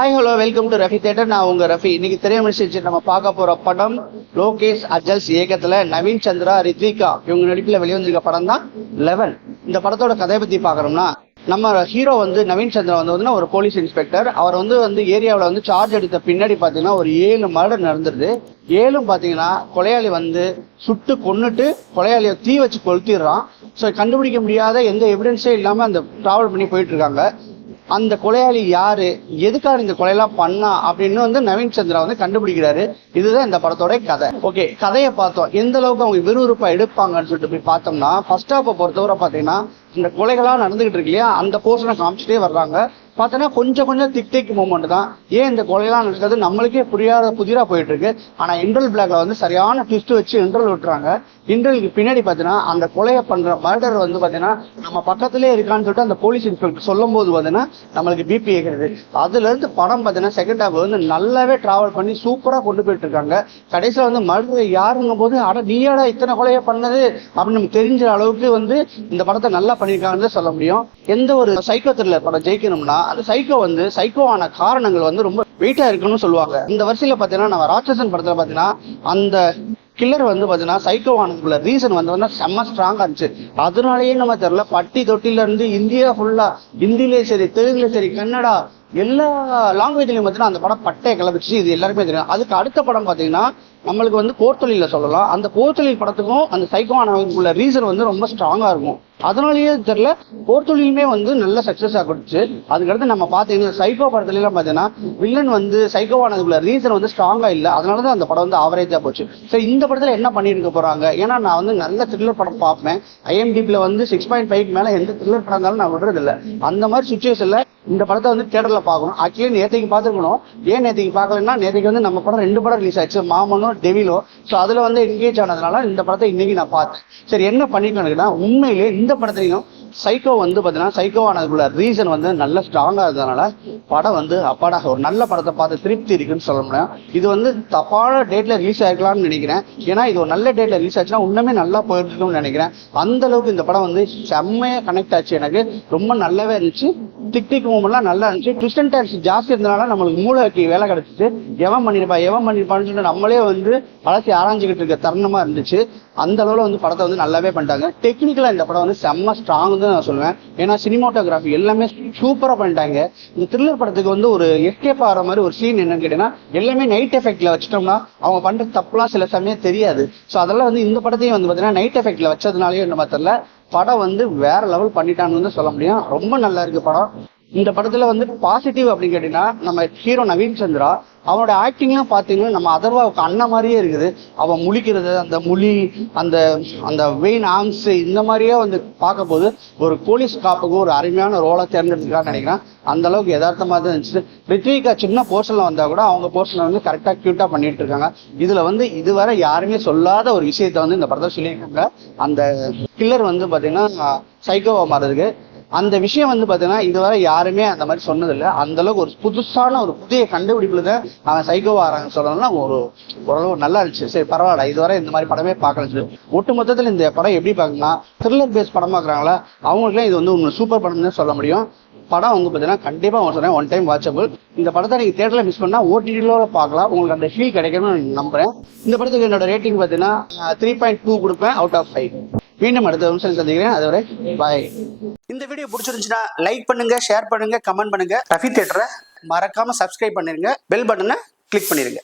Hi hello welcome to Rafi theatre. நான் உங்க ரஃபி. இன்னைக்கு திரையரங்கு நம்ம பார்க்க போற படம் லோகேஷ் அஜல்ஸ் இயக்கத்துல நவீன் சந்திரா ரித்விகா இவங்க நடிப்பில் வெளிவந்திருக்க படம் தான் 11. இந்த படத்தோட கதையை பத்தி பாக்கணும்னா, நம்ம ஹீரோ வந்து நவீன் சந்திரா வந்து ஒரு போலீஸ் இன்ஸ்பெக்டர். அவர் வந்து ஏரியாவில் வந்து சார்ஜ் எடுத்த பின்னாடி பாத்தீங்கன்னா ஒரு 7 மர்டர் நடந்துருது. 7 பாத்தீங்கன்னா கொலையாளி வந்து சுட்டு கொன்னுட்டு கொலையாளியை தீ வச்சு கொளுத்திடுறான். ஸோ கண்டுபிடிக்க முடியாத எந்த எவிடன்ஸே இல்லாம அந்த டிராவல் பண்ணி போயிட்டு இருக்காங்க. அந்த கொலையாளி யாரு, எதுக்காக இந்த கொலையெல்லாம் பண்ணா அப்படின்னு வந்து நவீன் சந்திரா வந்து கண்டுபிடிக்கிறாரு. இதுதான் இந்த படத்தோட கதை. ஓகே, கதையை பார்த்தோம். எந்த அளவுக்கு அவங்க விறுவிறுப்பா எடுப்பாங்கன்னு சொல்லிட்டு போய் பார்த்தோம்னா, ஃபர்ஸ்ட் ஹாஃபை பொறுத்தவரை பாத்தீங்கன்னா இந்த கொலைகளா நடந்துகிட்டு இருக்கு இல்லையா, அந்த போர்ஷனை காமிச்சிட்டே வர்றாங்க. பார்த்தோன்னா கொஞ்சம் திக் மூமெண்ட் தான். ஏன் இந்த கொலையெல்லாம் நடக்கிறது நம்மளுக்கே புதிரா போயிட்டு இருக்கு. ஆனா இன்டர்வல் பிளாக்ல வந்து சரியான ட்விஸ்ட் வச்சு இன்டர்வல் விட்டுறாங்க. இன்டர்வலுக்கு பின்னாடி பாத்தீங்கன்னா அந்த கொலையை பண்ற மர்டர் வந்து பாத்தீங்கன்னா நம்ம பக்கத்திலே இருக்கான்னு சொல்லிட்டு அந்த போலீஸ் இன்ஸ்பெக்டர் சொல்லும் போது பாத்தீங்கன்னா நம்மளுக்கு பிபி ஏற்கிறது. அதுல இருந்து படம் பாத்தீங்கன்னா செகண்ட் ஹாஃப் வந்து நல்லாவே டிராவல் பண்ணி சூப்பரா கொண்டு போயிட்டு இருக்காங்க. கடைசியில வந்து மர்டர் யாருங்கும் போது அட நீயாடா இத்தனை கொலையை பண்ணது அப்படின்னு நமக்கு தெரிஞ்ச அளவுக்கு வந்து இந்த படத்தை நல்லா பண்ணியிருக்காங்கன்னு சொல்ல முடியும். எந்த ஒரு சைக்கோ த்ரில்லர் படம் ஜெயிக்கணும்னா அந்த சைக்கோ ஆன காரணங்கள் வந்து ரொம்ப வெயிட்டா இருக்குன்னு சொல்லுவாங்க. இந்த வரிசையில பாத்தீங்கன்னா நம்ம ராட்சசன் படத்துல பாத்தீங்கன்னா அந்த கில்லர் வந்து பாத்தீங்கன்னா சைக்கோ ஆனதுக்குள்ள ரீசன் வந்து செம்ம ஸ்ட்ராங்கா இருந்துச்சு. அதனாலயே நம்ம தெரியல, பட்டி தொட்டில இருந்து இந்தியா ஃபுல்லா, ஹிந்திலயும் சரி தெலுங்குலயும் சரி கன்னடா எல்லா லாங்குவேஜ்லயும் பாத்தீங்கன்னா அந்த படம் பட்டையை கிளம்பிச்சு. இது எல்லாருமே தெரியும். அதுக்கு அடுத்த படம் பாத்தீங்கன்னா நம்மளுக்கு வந்து போர்த்தொழில சொல்லலாம். அந்த போர்த்தொழில் படத்துக்கும் அந்த சைக்கோ ஆனதுக்குள்ள ரீசன் வந்து ரொம்ப ஸ்ட்ராங்கா இருக்கும். அதனாலயே தெரியல போர்த்தொழிலுமே வந்து நல்ல சக்சஸ் ஆகிடுச்சு. அதுக்கடுத்து நம்ம பாத்தீங்கன்னா சைக்கோ படத்துல எல்லாம் பாத்தீங்கன்னா வில்லன் வந்து சைக்கோ ஆனதுக்குள்ள ரீசன் வந்து ஸ்ட்ராங்கா இல்ல. அதனாலதான் அந்த படம் வந்து ஆவரேஜா போச்சு. சரி, இந்த படத்துல என்ன பண்ணிருக்க போறாங்க? ஏன்னா நான் வந்து நல்ல த்ரில்லர் படம் பார்ப்பேன். IMDbல வந்து 6.5 மேல எந்த த்ரில்லர் படம் இருந்தாலும் நான் விடுறது இல்லை. அந்த மாதிரி சுச்சுவேஷன்ல இந்த படத்தை வந்து தியேட்டர்ல பார்க்கணும். ஆக்சுவலி நேற்றுக்கு பார்த்துருக்கணும். ஏன் நேற்றுக்கு பார்க்கலன்னா, நேற்றுக்கு வந்து நம்ம படம் 2 படம் ரிலீஸ் ஆயிடுச்சு, மாமனும் டெவிலோ. ஸோ அதுல வந்து என்கேஜ் ஆனதுனால இந்த படத்தை இன்னைக்கு நான் பார்த்தேன். சரி, என்ன பண்ணிக்கணும்னா உண்மையிலே இந்த படத்தையும் சைக்கோ வந்து பாத்தீங்கன்னா சைக்கோ ஆனதுக்குள்ள ரீசன் வந்து நல்ல ஸ்ட்ராங்கா இருந்ததுனால படம் வந்து அப்பாடா ஒரு நல்ல படத்தை பார்த்து திருப்தி இருக்குன்னு சொல்ல முடியும். இது வந்து தப்பான டேட்ல ரிலீஸ் ஆயிருக்கலாம்னு நினைக்கிறேன். ஏன்னா இது ஒரு நல்ல டேட்ல ரிலீஸ் ஆச்சுன்னா இன்னுமே நல்லா போயிருக்கும்னு நினைக்கிறேன். அந்த அளவுக்கு இந்த படம் வந்து செம்மையா கனெக்ட் ஆச்சு. எனக்கு ரொம்ப நல்லாவே இருந்துச்சு. டிக் மூமெண்ட்லாம் நல்லா இருந்துச்சு. ட்விஸ்ட் அண்ட் டர்ன்ஸ் ஜாஸ்தி இருந்தனால நம்மளுக்கு மூளைக்கு வேலை கிடைச்சிச்சு. எவன் பண்ணிருப்பான்னு சொல்லிட்டு நம்மளே வந்து அலசி ஆராய்ஞ்சுக்கிட்டு இருக்க தருணமா இருந்துச்சு. அந்த அளவுல வந்து படத்தை வந்து நல்லாவே பண்ணிட்டாங்க. டெக்னிக்கலா இந்த படம் வந்து செம்ம ஸ்ட்ராங் தான் நான் சொல்லுவேன். ஏன்னா சினிமாட்டோகிராஃபி எல்லாமே சூப்பரா பண்ணிட்டாங்க. இந்த த்ரில்லர் படத்துக்கு வந்து ஒரு எஸ்கேப் ஆகிற மாதிரி ஒரு சீன் என்னன்னு கேட்டீங்கன்னா, எல்லாமே நைட் எஃபெக்ட்ல வச்சிட்டோம்னா அவங்க பண்ற தப்புலாம் சில சமயம் தெரியாது. ஸோ அதெல்லாம் வந்து இந்த படத்தையும் வந்து பாத்தீங்கன்னா நைட் எஃபெக்ட்ல வச்சதுனாலயே என்ன தெரியல, படம் வந்து வேற லெவல் பண்ணிட்டாங்கன்னு சொல்ல முடியும். ரொம்ப நல்லா இருக்கு படம். இந்த படத்துல வந்து பாசிட்டிவ் அப்படின்னு கேட்டீங்கன்னா, நம்ம ஹீரோ நவீன் சந்திரா அவனோட ஆக்டிங்லாம் பாத்தீங்கன்னா நம்ம அதர்வாவுக்கு அண்ணன் மாதிரியே இருக்குது. அவன் முழிக்கிறது, அந்த மொழி, அந்த அந்த வெயின் ஆர்ம்ஸ், இந்த மாதிரியே வந்து பார்க்க போது ஒரு போலீஸ் காப்புக்கு ஒரு அருமையான ரோலை தேர்ந்தெடுத்துக்கான்னு நினைக்கிறேன். அந்த அளவுக்கு யதார்த்தமா தான் இருந்துச்சு. ரித்விகா சின்ன போர்ஷன்ல வந்தா கூட அவங்க போர்ஷனை வந்து கரெக்டா கியூட்டா பண்ணிட்டு இருக்காங்க. இதுல வந்து இதுவரை யாருமே சொல்லாத ஒரு விஷயத்த வந்து இந்த படத்தை சொல்லியிருக்காங்க. அந்த கில்லர் வந்து பாத்தீங்கன்னா சைக்கோவா மாறதுக்கு அந்த விஷயம் வந்து பாத்தீங்கன்னா இதுவரை யாருமே அந்த மாதிரி சொன்னதில்லை. அந்த அளவுக்கு ஒரு புதுசான ஒரு புதிய கண்டுபிடிப்புல தான் அவன் சைக்கோவா ஆறாங்க சொல்லணும்னா ஓரளவு நல்லா இருந்துச்சு. சரி, பரவாயில்ல, இதுவரை இந்த மாதிரி படமே பார்க்கல. ஒட்டு மொத்தத்தில் இந்த படம் எப்படி பார்க்கணும்னா, த்ரில்லர் பேஸ் படம் பார்க்குறாங்களா அவங்களுக்குலாம் இது வந்து ஒரு சூப்பர் படம் தான் சொல்ல முடியும். படம் வந்து பார்த்தீங்கன்னா கண்டிப்பாக அவங்க சொன்னேன் ஒன் டைம் வாட்சபிள். இந்த படத்தை நீங்கள் தேட்டரில் மிஸ் பண்ணால் OTT பார்க்கலாம். உங்களுக்கு அந்த ஃபீல் கிடைக்கணும்னு நம்புறேன். இந்த படத்துக்கு என்னோட ரேட்டிங் பார்த்தீங்கன்னா 3.2 கொடுப்பேன் அவுட் ஆஃப் 5. மீண்டும் அடுத்த நிமிஷம் சந்திக்கிறேன். அதுவரை பாய். இந்த வீடியோ பிடிச்சிருந்துச்சுன்னா லைக் பண்ணுங்க, ஷேர் பண்ணுங்க, கமெண்ட் பண்ணுங்க. ரஃபி தியேட்டரை மறக்காம சப்ஸ்கிரைப் பண்ணிருங்க. பெல் பட்டனை கிளிக் பண்ணிருங்க.